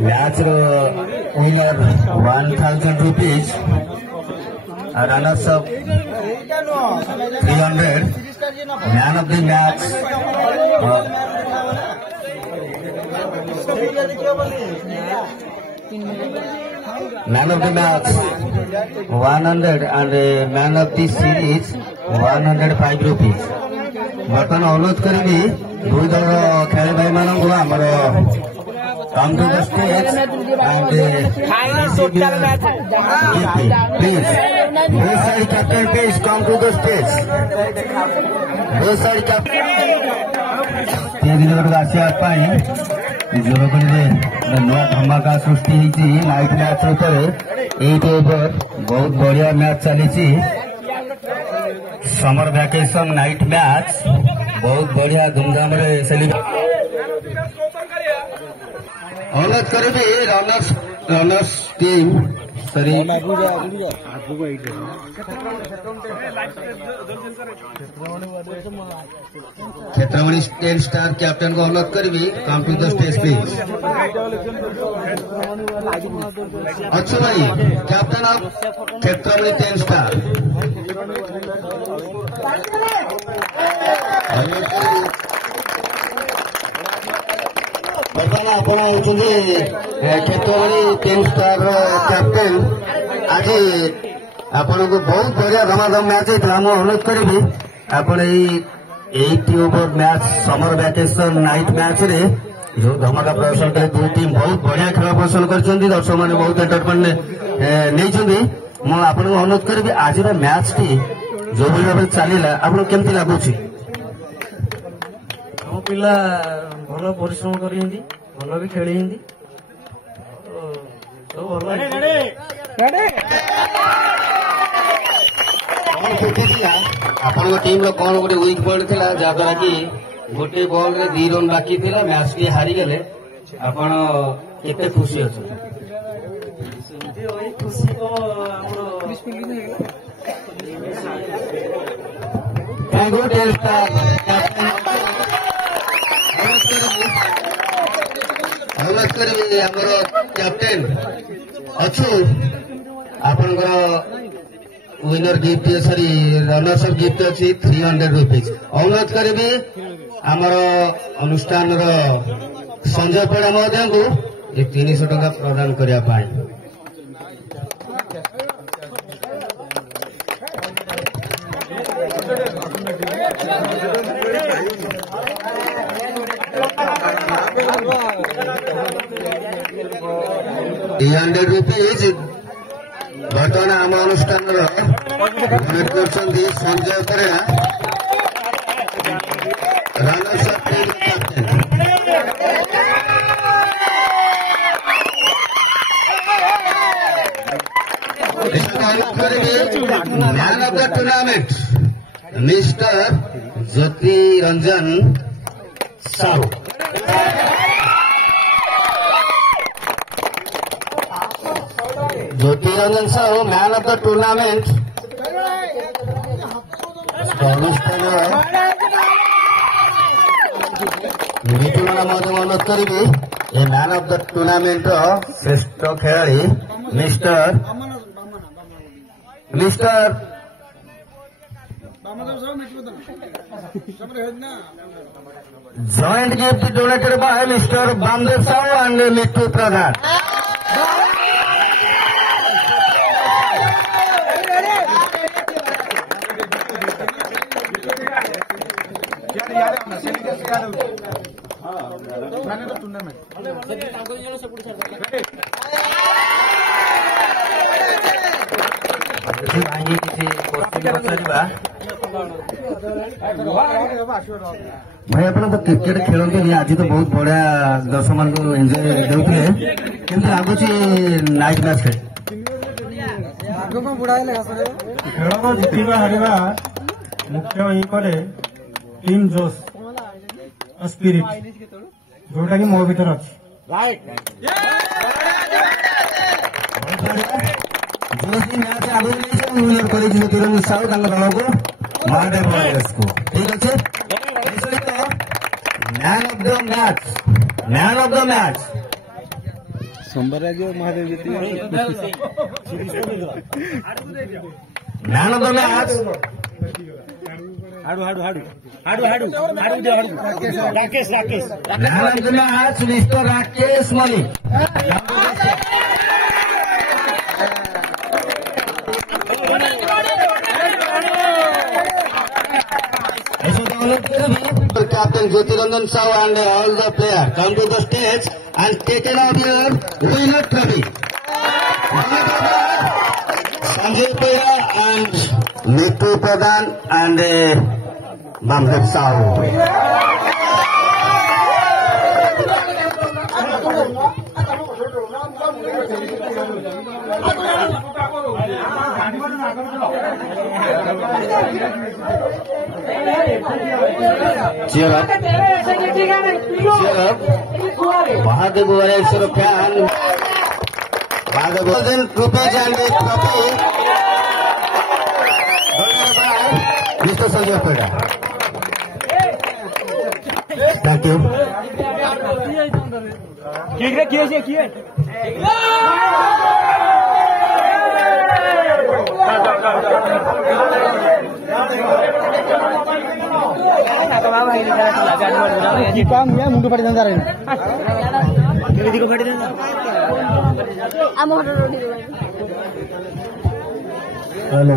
Match winner 1,000 rupees. Runners up 300. Man of the match. Man of the match 100 and man of the series 105 rupees. बर्तमान अनुरोध करी दुई दल खेल भाई मान come to the stage and please both side captain please come to the stage. both side captain आसिया नुआ धमाका सृष्टि नाइट मैच उपर 8 ओवर बहुत बढ़िया मैच चली समर वैकेशन नाइट मैच बहुत बढ़िया धूमधाम सेलिब्रेट अनुरोध करी runners team sorry Kshetramani 10 star captain को अनुरोध करी come to the stage please. Achhu भाई कैप्टन ऑफ क्षेत्रमणि 10 स्टार बर्तमान आपण होउछन्ती क्षेत्रमणि 10 स्टार कैप्टन आज आपण को बहुत बढ़िया धमाधम मैच होता मु अनुरोध करी आपण 8 over match summer vacation night match रे जो धमाका प्रदर्शन करे दो टीम बहुत बढ़िया खेल प्रदर्शन करछन्ती दर्शक माने बहुत एंटरटेनमेंट नेछन्ती मु आपण को अनुरोध करी आज मैच टी जो भी भाव चलला आप केमती लगुच पिला भल परिश्रम कर भल भी खेली सब भल आपण टीम कौन गोटे वीक पॉइंट थी जहाद्वारा कि गोटे बॉल रे 2 रन बाकी थिला मैच टी हारी गले आपण केते खुशी अछि खुशी तो कैप्टेन अच्छु आपनकर winner gift sorry runners gift अच्छी 300 रुपीज अनुरोध करी आमर अनुष्ठान संजय पड़ा महोदय को 300 टका प्रदान करने. ₹300 बर्तमान आम अनुष्ठान Sanjay Perera runners captain man of the tournament mister Jyoti Ranjan Sahu. Jyoti Ranjan Sahu man of the tournament अनुष्ठान अनुरोध करी मैन ऑफ द टूर्नामेंट श्रेष्ठ खेलाड़ी mister joint gift donated by mister Bamdev Sahu and Mittu Pradhan. भाई आप क्रिकेट खेलते आज तो बहुत बढ़िया दर्शक मान एंजॉय देते कि लगुच नाइट मैच खेल जितवा हारिबा मुख्य ये करे टीम जोश स्पिरिट जोटा कि मो भीतर अच्छी मैच आगे विनर साहू दल को महादेव को ठीक अच्छे man of the match Man of the match. Man of the match. Man of the match, Mr. Rakesh Malik. Captain Jyotiranjan Sahu and all the players come to the stage and take care of your winner trophy. Sanjay Paya and Nitu Pradhan and Bamdev Sahu. Cheer up. Cheer up. Mahadev Vareswara fan. Mahadev rupees and trophy. Mr. Sanjay Peda. Thank you. मुंडू फाटी जा रहे Hello.